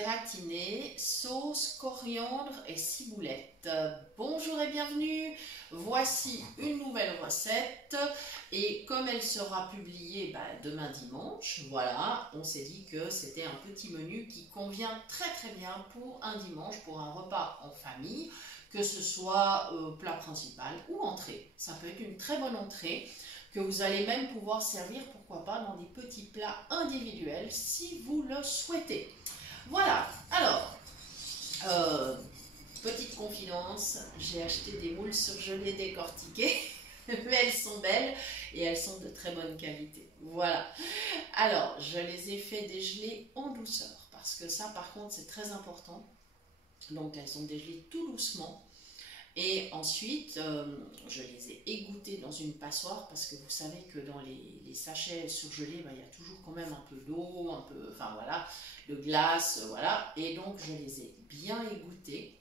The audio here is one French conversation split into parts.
gratiné, sauce coriandre et ciboulette. Bonjour et bienvenue, voici une nouvelle recette et comme elle sera publiée demain dimanche, voilà, on s'est dit que c'était un petit menu qui convient très bien pour un dimanche, pour un repas en famille, que ce soit plat principal ou entrée. Ça peut être une très bonne entrée que vous allez même pouvoir servir, pourquoi pas, dans des petits plats individuels si vous le souhaitez. Voilà, alors, petite confidence, j'ai acheté des moules surgelées décortiquées, mais elles sont belles et elles sont de très bonne qualité. Voilà, alors je les ai fait dégeler en douceur, parce que ça par contre c'est très important. Donc elles sont dégelées tout doucement. Et ensuite, je les ai égouttées dans une passoire parce que vous savez que dans les sachets surgelés, il y a toujours quand même un peu d'eau, un peu, enfin voilà, de glace, voilà. Et donc, je les ai bien égouttées.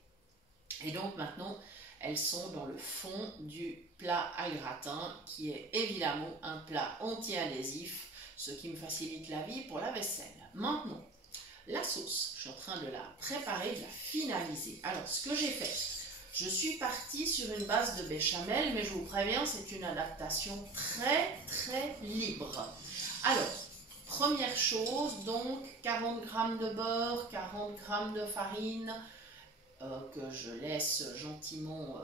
Et donc, maintenant, elles sont dans le fond du plat à gratin qui est évidemment un plat anti-adhésif, ce qui me facilite la vie pour la vaisselle. Maintenant, la sauce, je suis en train de la préparer, de la finaliser. Alors, ce que j'ai fait, je suis partie sur une base de béchamel, mais je vous préviens, c'est une adaptation très libre. Alors, première chose, donc 40 g de beurre, 40 g de farine, que je laisse gentiment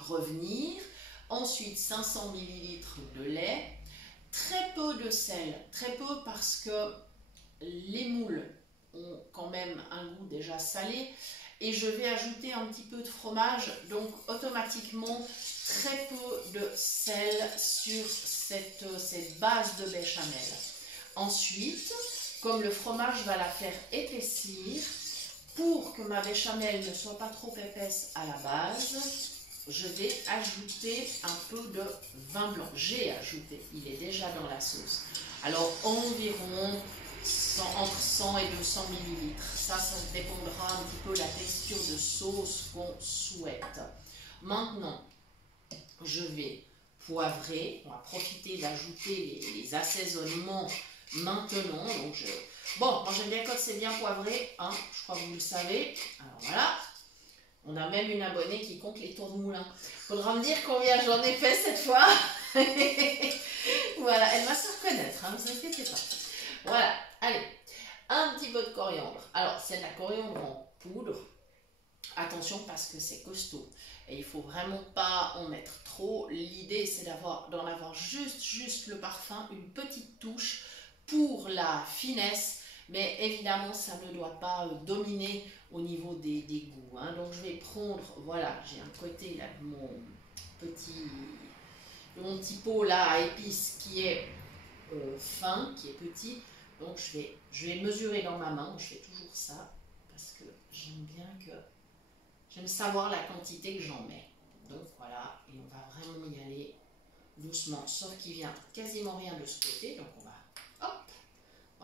revenir. Ensuite, 500 ml de lait, très peu de sel, très peu parce que les moules ont quand même un goût déjà salé. Et je vais ajouter un petit peu de fromage, donc automatiquement très peu de sel sur cette base de béchamel. Ensuite, comme le fromage va la faire épaissir, pour que ma béchamel ne soit pas trop épaisse à la base, je vais ajouter un peu de vin blanc. J'ai ajouté, il est déjà dans la sauce. Alors environ entre 100 et 200 ml. Ça dépendra un petit peu de la texture de sauce qu'on souhaite. Maintenant, je vais poivrer. On va profiter d'ajouter les assaisonnements maintenant. Donc bon, moi j'aime bien quand c'est bien poivré, hein, je crois que vous le savez. Alors voilà, on a même une abonnée qui compte les tours de moulin. Faudra me dire combien j'en ai fait cette fois. Voilà, elle va se reconnaître, hein, ne vous inquiétez pas. Voilà, allez, un petit peu de coriandre. Alors, c'est de la coriandre en poudre. Attention parce que c'est costaud. Et il ne faut vraiment pas en mettre trop. L'idée, c'est d'en avoir juste le parfum, une petite touche pour la finesse. Mais évidemment, ça ne doit pas dominer au niveau des goûts. Hein. Donc, je vais prendre, voilà, j'ai un côté là de mon petit pot là à épices qui est fin, qui est petit. Donc je vais mesurer dans ma main, je fais toujours ça, parce que j'aime savoir la quantité que j'en mets. Donc voilà, et on va vraiment y aller doucement, sauf qu'il vient quasiment rien de ce côté, donc on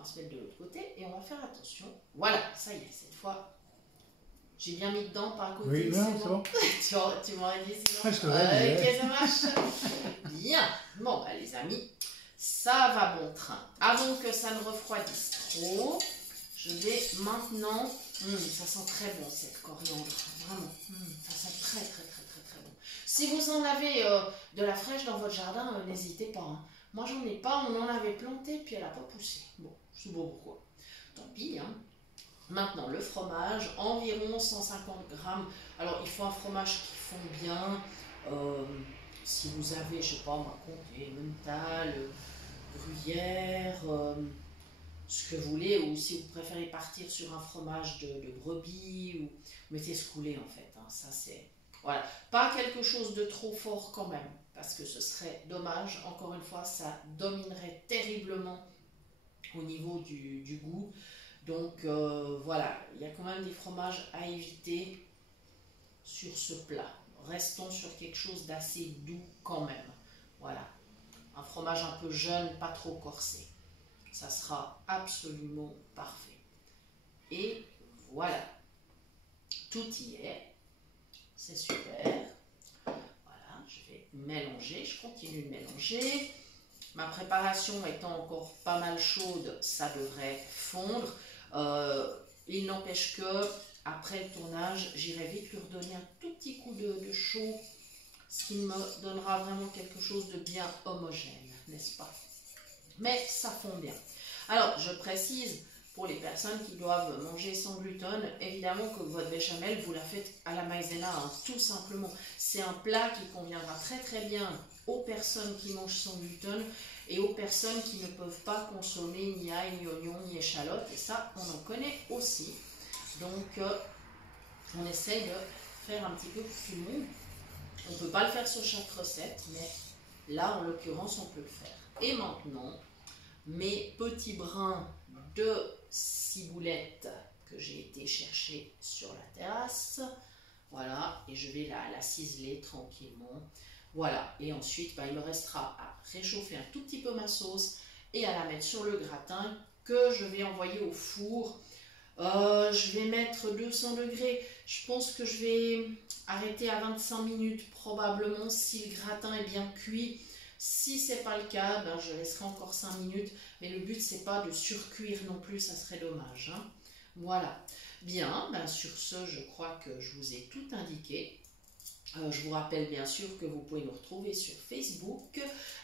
va se mettre de l'autre côté, et on va faire attention. Voilà, ça y est, cette fois, j'ai bien mis dedans, pas à côté. Oui, non, c'est bon. Tu m'aurais dit sinon. Ah, je t'aurais dit. Ok, ça marche. Bien, bon, les amis. Ça va bon train. Avant que ça ne refroidisse trop, je vais maintenant... ça sent très bon cette coriandre. Vraiment. Ça sent très bon. Si vous en avez de la fraîche dans votre jardin, n'hésitez pas. Hein. Moi, j'en ai pas. On en avait planté, puis elle n'a pas poussé. Bon, je sais pas pourquoi. Tant pis. Hein. Maintenant, le fromage, environ 150 grammes. Alors, il faut un fromage qui fond bien. Si vous avez, je sais pas, moi, comté, Emmental, gruyère, ce que vous voulez, ou si vous préférez partir sur un fromage de brebis, ou mettez ce couler en fait. Hein, ça c'est voilà, pas quelque chose de trop fort quand même, parce que ce serait dommage. Encore une fois, ça dominerait terriblement au niveau du goût. Donc voilà, il y a quand même des fromages à éviter sur ce plat. Restons sur quelque chose d'assez doux quand même. Voilà. Un fromage un peu jeune, pas trop corsé. Ça sera absolument parfait. Et voilà. Tout y est. C'est super. Voilà, je vais mélanger. Je continue de mélanger. Ma préparation étant encore pas mal chaude, ça devrait fondre. Il n'empêche que après le tournage, j'irai vite lui redonner un tout petit coup de chaud, ce qui me donnera vraiment quelque chose de bien homogène, n'est-ce pas? Mais ça fond bien. Alors, je précise, pour les personnes qui doivent manger sans gluten, évidemment que votre béchamel, vous la faites à la maïzena, hein, tout simplement. C'est un plat qui conviendra très très bien aux personnes qui mangent sans gluten et aux personnes qui ne peuvent pas consommer ni ail, ni oignon, ni échalote. Et ça, on en connaît aussi. Donc, on essaye de faire un petit peu pour tout le monde. On ne peut pas le faire sur chaque recette, mais là, en l'occurrence, on peut le faire. Et maintenant, mes petits brins de ciboulette que j'ai été chercher sur la terrasse. Voilà, et je vais la ciseler tranquillement. Voilà, et ensuite, il me restera à réchauffer un tout petit peu ma sauce et à la mettre sur le gratin que je vais envoyer au four. Je vais mettre 200 degrés. Je pense que je vais arrêter à 25 minutes probablement si le gratin est bien cuit. Si ce n'est pas le cas, je laisserai encore 5 minutes. Mais le but, c'est pas de surcuire non plus, ça serait dommage. Hein. Voilà. Bien, sur ce, je crois que je vous ai tout indiqué. Je vous rappelle bien sûr que vous pouvez nous retrouver sur Facebook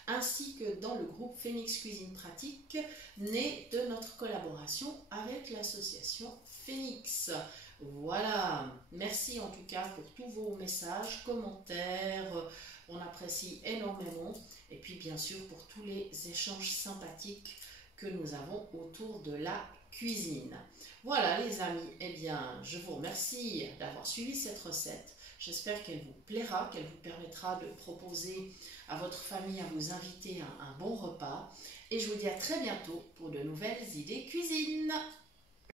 ainsi que dans le groupe Phoenix Cuisine Pratique, né de notre collaboration avec l'association Phoenix. Voilà, merci en tout cas pour tous vos messages, commentaires, on apprécie énormément. Et puis bien sûr pour tous les échanges sympathiques que nous avons autour de la cuisine. Voilà les amis, eh bien je vous remercie d'avoir suivi cette recette. J'espère qu'elle vous plaira, qu'elle vous permettra de proposer à votre famille, à vous inviter à un bon repas. Et je vous dis à très bientôt pour de nouvelles idées cuisine.